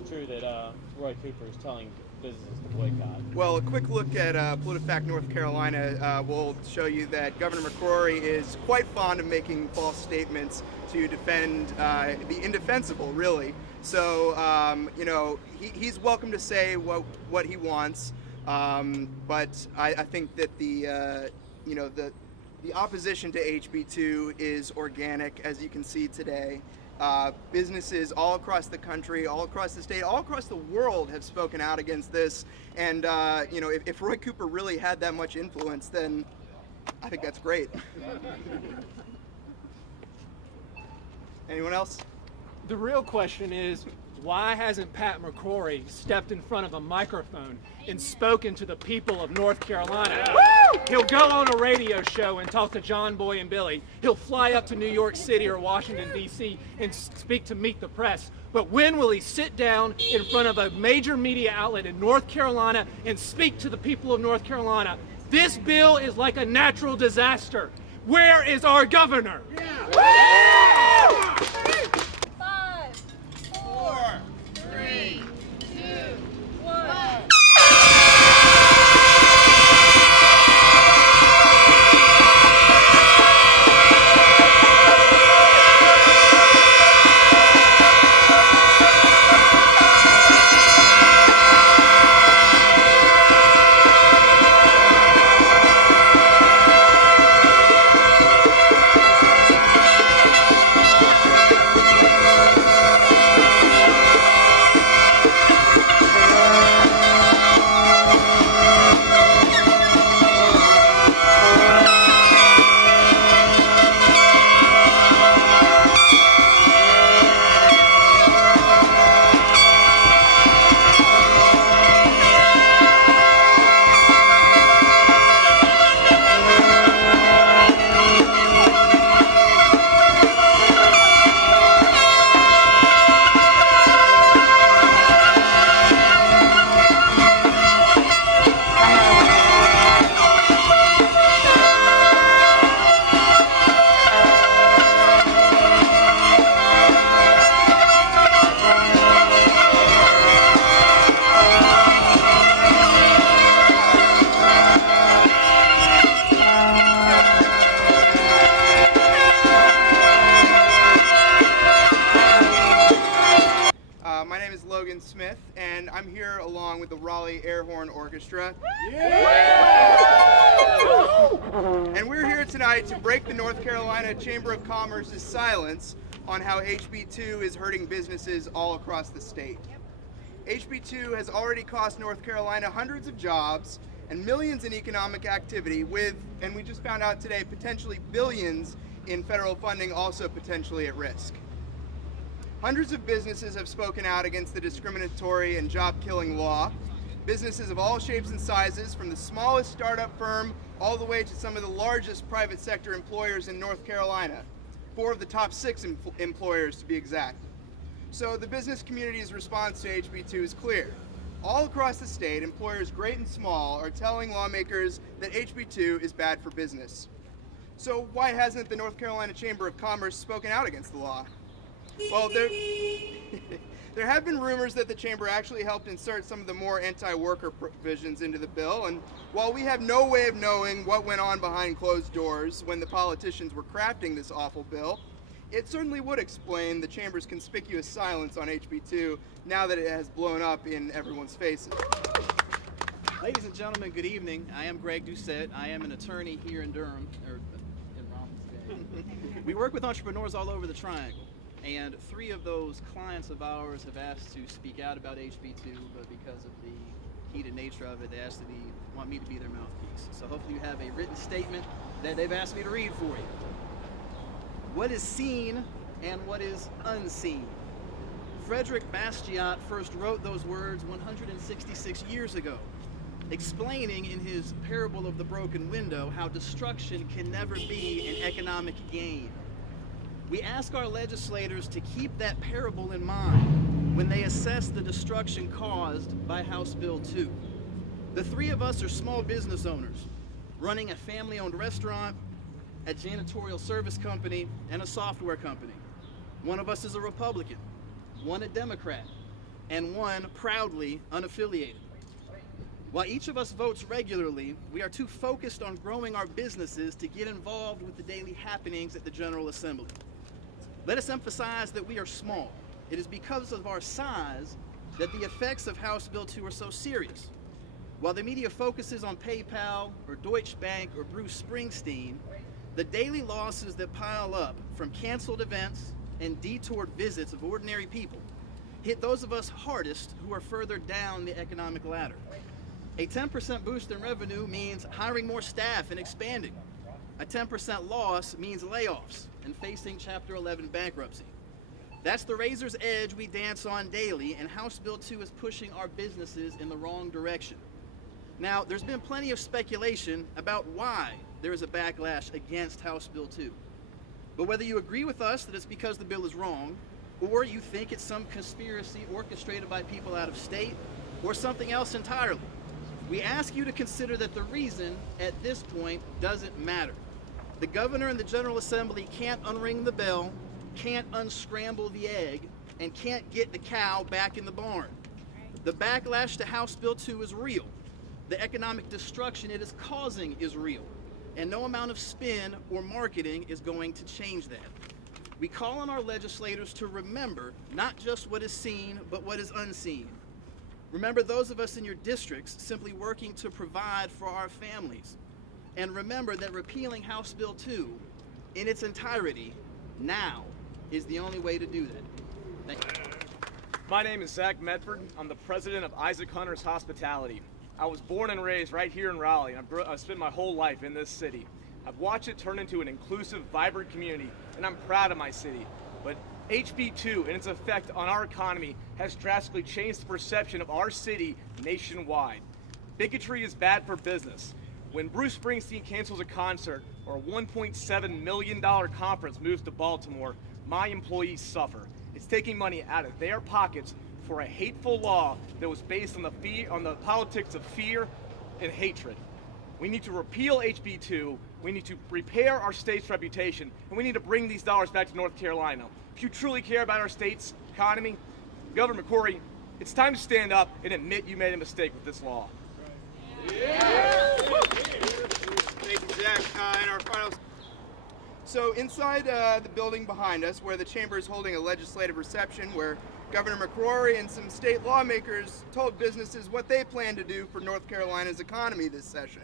is true that Roy Cooper is telling businesses to boycott? Well, a quick look at PolitiFact North Carolina will show you that Governor McCrory is quite fond of making false statements to defend the indefensible, really. So, he's welcome to say what he wants, but I think that the opposition to HB2 is organic, as you can see today. Businesses all across the country, all across the state, all across the world have spoken out against this. And, if Roy Cooper really had that much influence, then I think that's great. Anyone else? The real question is, why hasn't Pat McCrory stepped in front of a microphone and spoken to the people of North Carolina? Woo! He'll go on a radio show and talk to John Boy and Billy. He'll fly up to New York City or Washington, D.C. and speak to Meet the Press. But when will he sit down in front of a major media outlet in North Carolina and speak to the people of North Carolina? This bill is like a natural disaster. Where is our governor? Yeah. 5, 4, 3, 2, 1. Smith, and I'm here along with the Raleigh Air Horn Orchestra. And we're here tonight to break the North Carolina Chamber of Commerce's silence on how HB2 is hurting businesses all across the state. HB2 has already cost North Carolina hundreds of jobs and millions in economic activity with, and we just found out today, potentially billions in federal funding also potentially at risk. Hundreds of businesses have spoken out against the discriminatory and job-killing law. Businesses of all shapes and sizes, from the smallest startup firm all the way to some of the largest private sector employers in North Carolina. 4 of the top 6 employers to be exact. So the business community's response to HB2 is clear. All across the state, employers great and small are telling lawmakers that HB2 is bad for business. So why hasn't the North Carolina Chamber of Commerce spoken out against the law? Well, there have been rumors that the Chamber actually helped insert some of the more anti-worker provisions into the bill, and while we have no way of knowing what went on behind closed doors when the politicians were crafting this awful bill, it certainly would explain the Chamber's conspicuous silence on HB2 now that it has blown up in everyone's faces. Ladies and gentlemen, good evening. I am Greg Doucette. I am an attorney here in Durham, or in Raleigh. We work with entrepreneurs all over the Triangle. And 3 of those clients of ours have asked to speak out about HB2, but because of the heated nature of it, they want me to be their mouthpiece. So hopefully you have a written statement that they've asked me to read for you. What is seen and what is unseen? Frederick Bastiat first wrote those words 166 years ago, explaining in his parable of the broken window how destruction can never be an economic gain. We ask our legislators to keep that parable in mind when they assess the destruction caused by House Bill 2. The 3 of us are small business owners, running a family-owned restaurant, a janitorial service company, and a software company. One of us is a Republican, one a Democrat. and one proudly unaffiliated. While each of us votes regularly, we are too focused on growing our businesses to get involved with the daily happenings at the General Assembly. Let us emphasize that we are small. It is because of our size that the effects of House Bill 2 are so serious. While the media focuses on PayPal or Deutsche Bank or Bruce Springsteen, the daily losses that pile up from canceled events and detoured visits of ordinary people hit those of us hardest who are further down the economic ladder. A 10% boost in revenue means hiring more staff and expanding. A 10% loss means layoffs and facing Chapter 11 bankruptcy. That's the razor's edge we dance on daily, and House Bill 2 is pushing our businesses in the wrong direction. Now, there's been plenty of speculation about why there is a backlash against House Bill 2. But whether you agree with us that it's because the bill is wrong, or you think it's some conspiracy orchestrated by people out of state, or something else entirely, we ask you to consider that the reason at this point doesn't matter. The governor and the General Assembly can't unring the bell, can't unscramble the egg, and can't get the cow back in the barn. The backlash to House Bill 2 is real. The economic destruction it is causing is real. And no amount of spin or marketing is going to change that. We call on our legislators to remember not just what is seen, but what is unseen. Remember those of us in your districts simply working to provide for our families. And remember that repealing House Bill 2 in its entirety now is the only way to do that. Thank you. My name is Zach Medford. I'm the president of Isaac Hunter's Hospitality. I was born and raised right here in Raleigh, and I've spent my whole life in this city. I've watched it turn into an inclusive, vibrant community, and I'm proud of my city. But HB 2 and its effect on our economy has drastically changed the perception of our city nationwide. Bigotry is bad for business. When Bruce Springsteen cancels a concert or a $1.7 million conference moves to Baltimore, my employees suffer. It's taking money out of their pockets for a hateful law that was based on the politics of fear and hatred. We need to repeal HB 2, we need to repair our state's reputation, and we need to bring these dollars back to North Carolina. If you truly care about our state's economy, Governor McCrory, it's time to stand up and admit you made a mistake with this law. Thank you, Zach. And our final. So inside the building behind us, where the chamber is holding a legislative reception, where Governor McCrory and some state lawmakers told businesses what they plan to do for North Carolina's economy this session.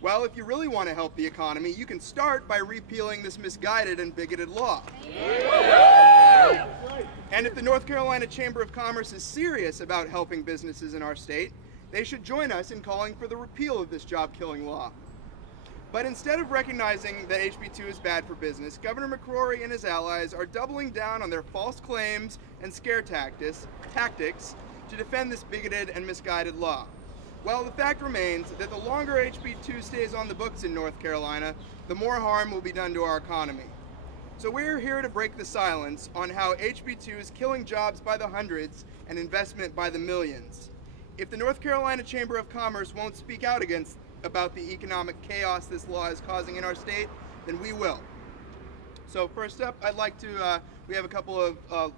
Well, if you really want to help the economy, you can start by repealing this misguided and bigoted law. And if the North Carolina Chamber of Commerce is serious about helping businesses in our state, they should join us in calling for the repeal of this job-killing law. But instead of recognizing that HB 2 is bad for business, Governor McCrory and his allies are doubling down on their false claims and scare tactics to defend this bigoted and misguided law. Well, the fact remains that the longer HB 2 stays on the books in North Carolina, the more harm will be done to our economy. So we're here to break the silence on how HB 2 is killing jobs by the hundreds and investment by the millions. If the North Carolina Chamber of Commerce won't speak out about the economic chaos this law is causing in our state, then we will. So first up, I'd like to, we have a couple of